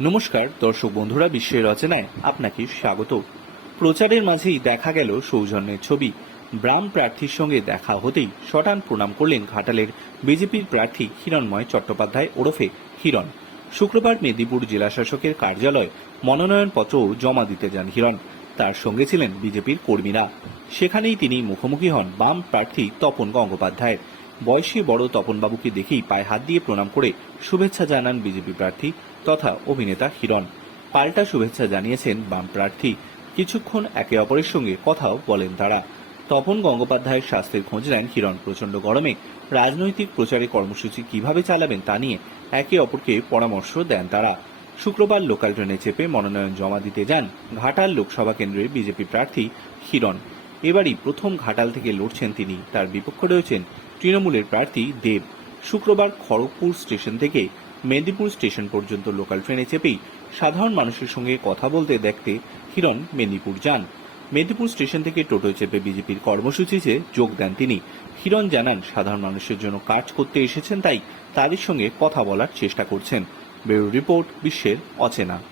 নমস্কার, দর্শক বন্ধুরা বিশ্বের রচনায় আপনাকে স্বাগত। প্রচারের মাঝেই দেখা গেল সৌজন্যের ছবি। ব্রাম প্রার্থীর সঙ্গে দেখা হতেই শটান প্রণাম করলেন ঘাটালের বিজেপির প্রার্থী হিরণময় চট্টোপাধ্যায় ওরফে হিরণ। শুক্রবার মেদিনীপুর জেলাশাসকের কার্যালয় মনোনয়নপত্র জমা দিতে যান হিরণ। তার সঙ্গে ছিলেন বিজেপির কর্মীরা। সেখানেই তিনি মুখোমুখি হন বাম প্রার্থী তপন গঙ্গোপাধ্যায়ের। বয়সী বড় তপনবাবুকে দেখেই পায়ে হাত দিয়ে প্রণাম করে শুভেচ্ছা জানান বিজেপি প্রার্থী তথা অভিনেতা হিরণ। পাল্টা শুভেচ্ছা জানিয়েছেন বাম প্রার্থী। কিছুক্ষণ একে অপরের সঙ্গে কথাও বলেন তারা। তপন গঙ্গোপাধ্যায়ের স্বাস্থ্যের খোঁজ নেন হিরণ। প্রচণ্ড গরমে রাজনৈতিক প্রচারে কর্মসূচি কীভাবে চালাবেন তা নিয়ে একে অপরকে পরামর্শ দেন তারা। শুক্রবার লোকাল ট্রেনে চেপে মনোনয়ন জমা দিতে যান ঘাটাল লোকসভা কেন্দ্রের বিজেপি প্রার্থী হিরণ এবারই প্রথম ঘাটাল থেকে লড়ছেন তিনি। তার বিপক্ষে রয়েছেন তৃণমূলের প্রার্থী দেব। শুক্রবার খড়গপুর স্টেশন থেকে মেদিনীপুর স্টেশন পর্যন্ত লোকাল ট্রেনে চেপেই সাধারণ মানুষের সঙ্গে কথা বলতে দেখতে হিরণ মেদিনীপুর যান। মেদিনীপুর স্টেশন থেকে টোটো চেপে বিজেপির কর্মসূচিতে যোগ দেন তিনি। হিরণ জানান, সাধারণ মানুষের জন্য কাজ করতে এসেছেন, তাই তাদের সঙ্গে কথা বলার চেষ্টা করছেন। ব্যুরো রিপোর্ট বিশ্বের অচেনা।